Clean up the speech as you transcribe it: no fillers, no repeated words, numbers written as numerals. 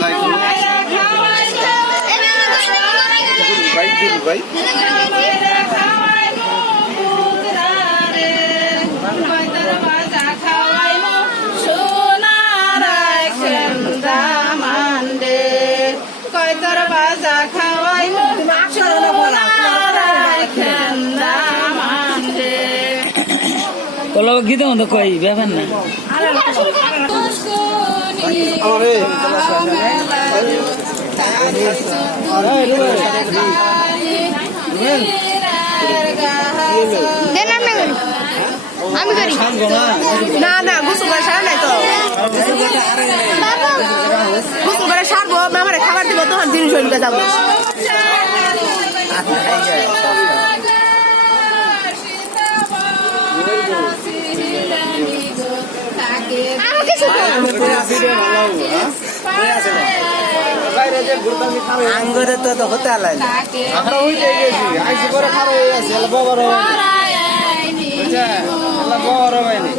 ভাই Kalau gitu untuk koi, biarkan na. আমি করি না না গোসল করে সারা নাই তো গোসল করে সারবো আমার খাবার দিব তখন জিনিস হইলে যাবো Anggur itu tuh hotel lain. আমরা ওই গেছি আইসি করে খারাপ হয়ে গেছে বড় হয়নি বুঝছেন বড় হয়নি